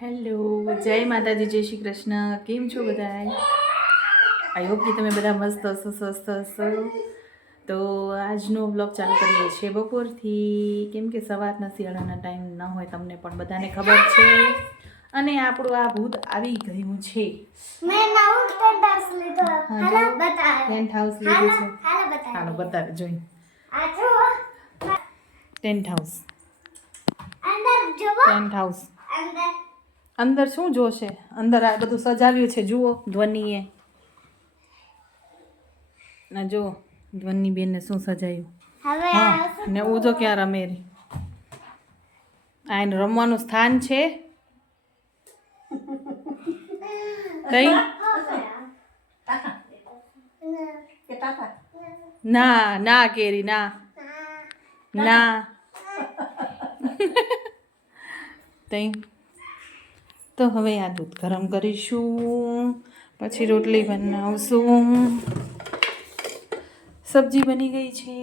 Hello, જય માતાજી, જય શ્રી કૃષ્ણ. કેમ છો બધા? આઈ હોપ કે તમે બધા મસ્ત હશો, સ્વસ્થ હશો. તો આજનો બ્લોગ ચાલુ કરીએ છીએ બપોરથી, કેમ કે સવારના શિયાળાના ટાઈમ ન હોય, તમને પણ બધાને ખબર છે. અને આપણું આ ભૂત આવી ગયું છે. મેં નવું ટેન્ટ હાઉસ લીધો. હાલો બતાવો. ટેન્ટ હાઉસ લીધું છે. હાલો બતાવે જોઈ. આ જો ટેન્ટ હાઉસ. અંદર જોવો. Tent house. અંદર અંદર શું જોશે? અંદર આ બધું સજાવ્યું છે, જુઓ ધ્વનિએ. ના જો ધ્વની બેનને શું સજાયું. હવે હા, ને ઉજો ક્યાં રમે રી. આ એનું રમવાનું સ્થાન છે. કઈ ના ના કેરી ના ના તઈ તો હવે આ દૂધ ગરમ કરીશું, પછી રોટલી બનાવશું. સબ્જી બની ગઈ છે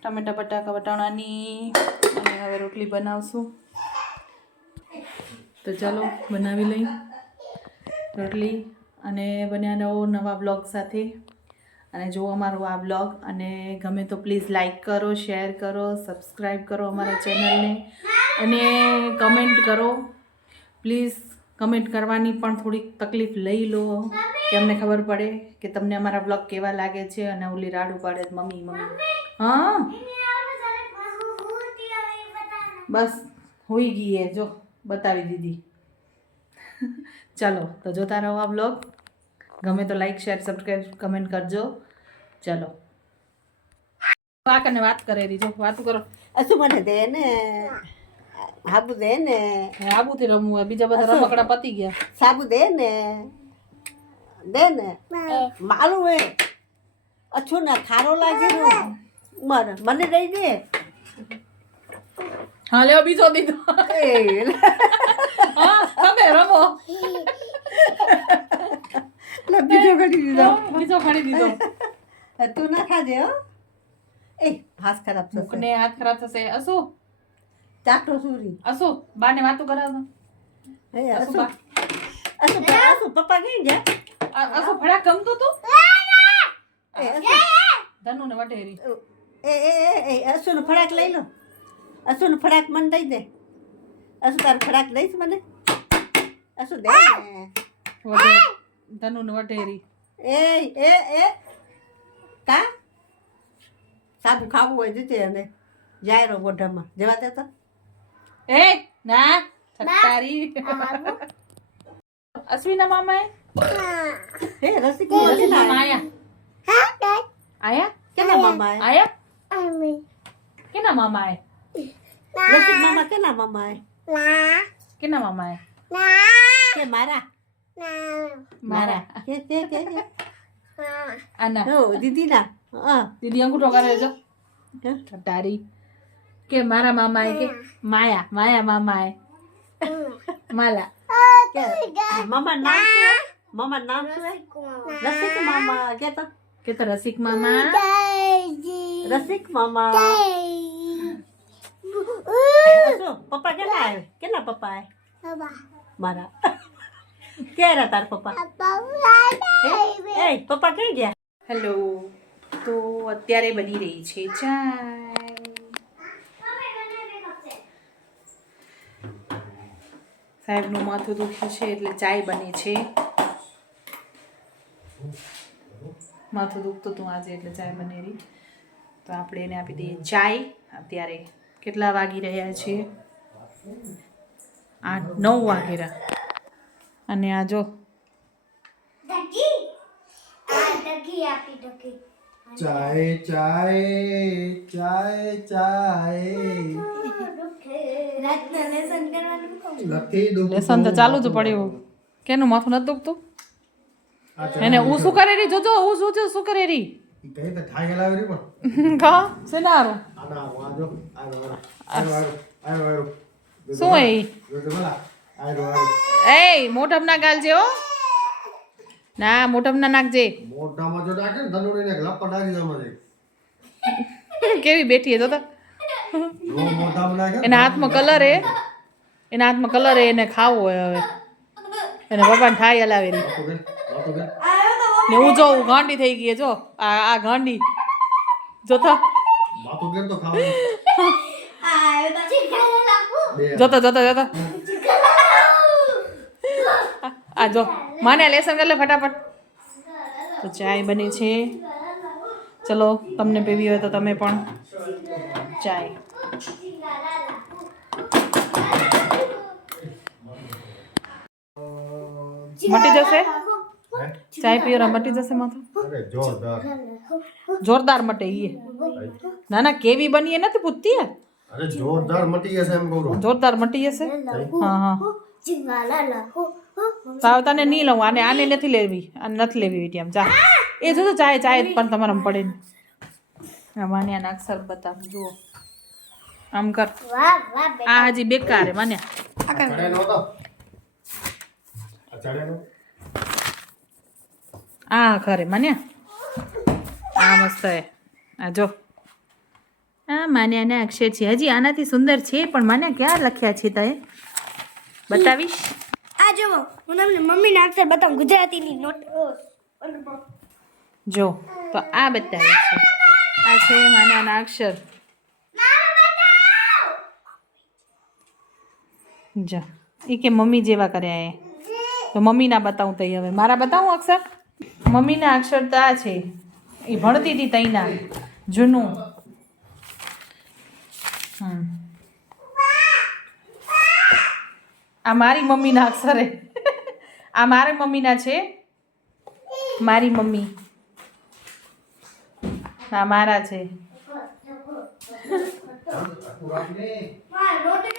ટમેટા બટાકા વટાણાની, અને હવે રોટલી બનાવશું. તો ચાલો બનાવી લઈ રોટલી, અને બન્યા નવા બ્લોગ સાથે. અને જો અમારો આ બ્લોગ અને ગમે તો પ્લીઝ લાઈક કરો, શેર કરો, સબસ્ક્રાઈબ કરો અમારા ચેનલને, અને કમેન્ટ કરો. પ્લીઝ કમેન્ટ કરવાની પણ થોડીક તકલીફ લઈ લો, કે અમને ખબર પડે કે તમને અમારા બ્લોગ કેવા લાગે છે. અને ઓલી રાડ ઉપાડે મમ્મી મમ્મી. હા બસ હોઈ ગઈ એ જો બતાવી દીધી. ચાલો તો જોતા રહો આ બ્લોગ. ગમે તો લાઈક શેર સબસ્ક્રાઈબ કમેન્ટ કરજો. ચાલો કાકાને વાત કરે જો વાતું કરો. અસુ મને દે ને હાબુ દે ને આબુથી રમવું હોય, બીજા બધા રમકડા પતી ગયા. સાબુ દે ને મારું હે અછું ના ખારો લાગે મને દઈ દે. હા લેવો બીજો દીધો. હા તમે રમો. બીજો કરી દીધો. બીજો ફાડી દીધો. તું ના ખાજે હો. એ હાથ ખરાબ થશે. મુખને હાથ ખરાબ થશે. અસુ ચાટો સુરી અસુ બાને વાતો કરાવો. હે અસુ અસુ પપ્પા કઈ ગયા? અસુ ફડા ગમતું તું. એ ધનુ ને વટેરી. એ અસુ નો ફડાક લઈ લો. અસુ નો ફડાક મને દઈ દે. અસુ તારો ફડાક દઈશ મને? અસુ દે ને. ધનુ ને વટેરી. એ કા સાબુ ખાવું હોય જીતે અને જાય રો મોઢામાં જવા દે તો. એ ના છટારી. અશ્વિના મામા હે રસિક મામા આયા. આયા કેના મામા આયા કેના મામા આયા? રસિક મામા કેના મામા કેના મામા કે મારા મારા કે આના હો દીદી ના દીદી અંગૂઠો કરે જો છટારી. કે મારા મામા કે માયા માયા મામા માલા કે મામા નામ શું? મામા નામ શું? રસિક મામા કે તો રસિક મામા. રસિક મામા. પપ્પા કેના આવે? કેના પપ્પા આવે? મારા. ક્યારે તાર પપ્પા? એ પપ્પા ક્યાં ગયા? હેલો, તો અત્યારે બની રહી છે ચાય. સાહેબનું માથું દુખે છે એટલે ચાય બને છે. માથું દુખતું હતું આજે એટલે ચાય બનેરી. તો આપણે એને આપી દઈએ ચાય. અત્યારે કેટલા વાગી રહ્યા છે? 8-9 વાગેરા. અને આ જો ચાય ચાય ચાય ચાય લેસન તો ચાલુ જ પડ્યું. કેનું માથું નથી દુખતું? એને હું શું કરે રી? જોજો હું શું કરે રી? કઈ તો ઠાઈ લાવી પણ કા સેનારો આના વાજો આયો શું એ જો બોલા આયો એ મોઢમ ના ગાલ છે હો. ના મોઢમ ના નાખજે. મોઢામાં જો નાખે ને ધનુડીને લપટ ડારી જમાડે. કેવી બેઠી હે તો નો મોઢામાં નાખે એના હાથમાં કલર હે. એના હાથમાં કલર એને ખાવો હોય હવે એને પપ્પાને થાય હલાવેલી વાતો કર વાતો કર ને હું જો હું ગાંડી થઈ ગઈ જો આ ગાંડી જોતો વાતો કર તો ખાવાનું બે જોતો આ જો માને લેસન કરી લે ફટાફટ તો ચાય બની છે ચલો તમને પીવી હોય તો તમે પણ ચાય મટી જશે હે? ચાય પીવો મટી જશે માથું અરે જોરદાર જોરદાર મટે ઈએ ના ના કેવી બની એ નથી પૂછતી હે અરે જોરદાર મટી જશે એમ કહું છું. જોરદાર મટી જશે હા સાવ તને નહીં લઉં આને નથી લેવી એમ જા એ જોજો ચાય પણ તમારામાં પડે ને માને આના અક્ષર બતાવ જુઓ આમ કર આ હજી બેકાર હે માને ચડે નહોતો આ ચડે નહોતો આ ખરે માને આ મસ્ત હે આ જો આ માને આના અક્ષર છે હજી આનાથી સુંદર છે પણ માને ક્યાં લખ્યા છે તે બતાવીશ આ જો હું તમને મમ્મીના અક્ષર બતાવું ગુજરાતીની નોટ જો તો આ બતાવીશ છે આ છે માને આના અક્ષર જા એ કે મમ્મી જેવા કર્યા એ તો મમ્મીના બતાવું તઈ હવે મારા બતાવું અક્ષર મમ્મીના અક્ષર તો આ છે એ ભણતી હતી તઈના જૂનું આ મારી મમ્મીના અક્ષર હે આ મારી મમ્મીના છે મારી મમ્મી આ મારા છે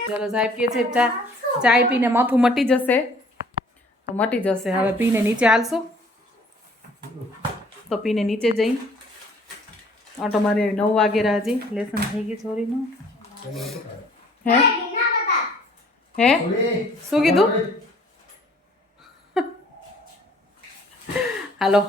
ચલો સાહેબ કે છે ચાય પીને માથું મટી જશે તો મટી જશે હવે પીને નીચે હાલશું તો પીને નીચે જઈ ઓટો મારી 9 વાગે હજી લેસન થઈ ગઈ છોરીનું હે શું કીધું હાલો